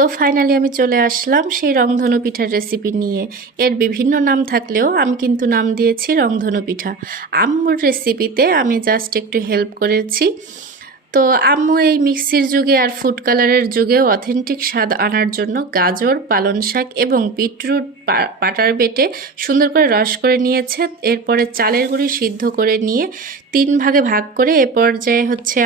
তো ফাইনালি আমি চলে আসলাম সেই রংধনু পিঠার রেসিপি নিয়ে। এর বিভিন্ন নাম থাকলেও আমি কিন্তু নাম দিয়েছি রংধনু পিঠা। আম্মুর রেসিপিতে আমি জাস্ট একটু হেল্প করেছি। তো আম্মু এই মিক্সির যুগে আর ফুড কালারের যুগেও অথেন্টিক স্বাদ আনার জন্য গাজর, পালং শাক এবং বিটরুট পাটার বেটে সুন্দর করে রস করে নিয়েছে। এরপরে চালের গুঁড়ি সিদ্ধ করে নিয়ে 3 ভাগে ভাগ করে এ পর্যায়ে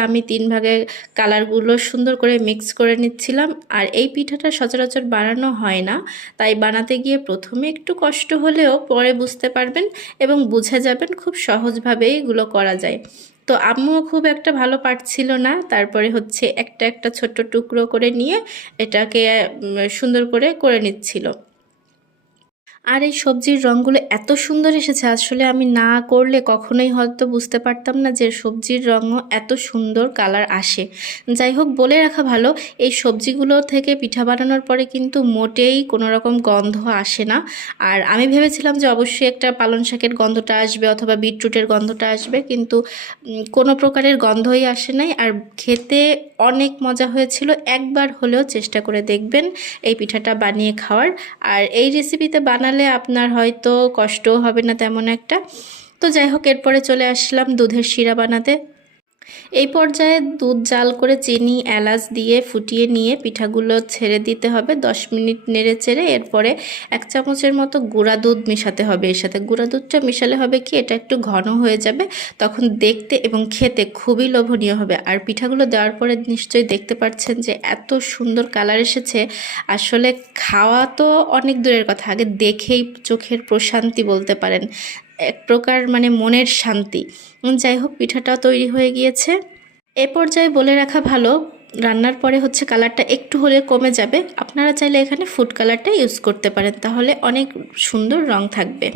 আমি 3 ভাগে কালারগুলো সুন্দর করে মিক্স করে নিচ্ছিলাম। আর এই পিঠাটা সচরাচর বানানো হয় না, তাই বানাতে গিয়ে প্রথমে একটু কষ্ট হলেও পরে বুঝতে পারবেন এবং বুঝে যাবেন খুব সহজভাবেই এগুলো করা যায়। তো আম্মুও খুব একটা ভালো পারছিল না, তারপরে একটা একটা ছোট্ট টুকরো করে নিয়ে এটাকে সুন্দর করে নিচ্ছিল। আর এই সবজির রঙগুলো এত সুন্দর এসেছে, আসলে আমি না করলে কখনোই হয়তো বুঝতে পারতাম না যে সবজির রঙও এত সুন্দর কালার আসে। যাই হোক, বলে রাখা ভালো, এই সবজিগুলো থেকে পিঠা বানানোর পরে কিন্তু মোটেই কোনো রকম গন্ধ আসে না। আর আমি ভেবেছিলাম যে অবশ্যই একটা পালং শাকের গন্ধটা আসবে অথবা বিটরুটের গন্ধটা আসবে, কিন্তু কোনো প্রকারের গন্ধই আসে নাই। আর খেতে অনেক মজা হয়েছিল। একবার হলেও চেষ্টা করে দেখবেন এই পিঠাটা বানিয়ে খাওয়ার। আর এই রেসিপিতে বানালে আপনার হয়তো কষ্টও হবে না তেমন একটা। তো যাই হোক, এরপরে চলে আসলাম দুধের শিরা বানাতে। এই পর্যায়ে দুধ জাল করে চিনি এলাচ দিয়ে ফুটিয়ে নিয়ে পিঠাগুলো ছেড়ে দিতে হবে 10 মিনিট নেড়ে চেড়ে। এরপরে 1 চামচের মতো গুঁড়া দুধ মেশাতে হবে। এর সাথে গুঁড়া দুধটা মেশালে হবে কি, এটা একটু ঘন হয়ে যাবে, তখন দেখতে এবং খেতে খুবই লোভনীয় হবে। আর পিঠাগুলো দেওয়ার পরে নিশ্চয়ই দেখতে পাচ্ছেন যে এত সুন্দর কালার এসেছে। আসলে খাওয়া তো অনেক দূরের কথা, আগে দেখেই চোখের প্রশান্তি বলতে পারেন, এক প্রকার মনের শান্তি। যাই হোক, পিঠাটাও তৈরি হয়ে গিয়েছে। এ পর্যায়ে বলে রাখা ভালো, রান্নার পরে কালারটা একটু হলে কমে যাবে। আপনারা চাইলে এখানে ফুড কালারটা ইউজ করতে পারেন, তাহলে অনেক সুন্দর রং থাকবে।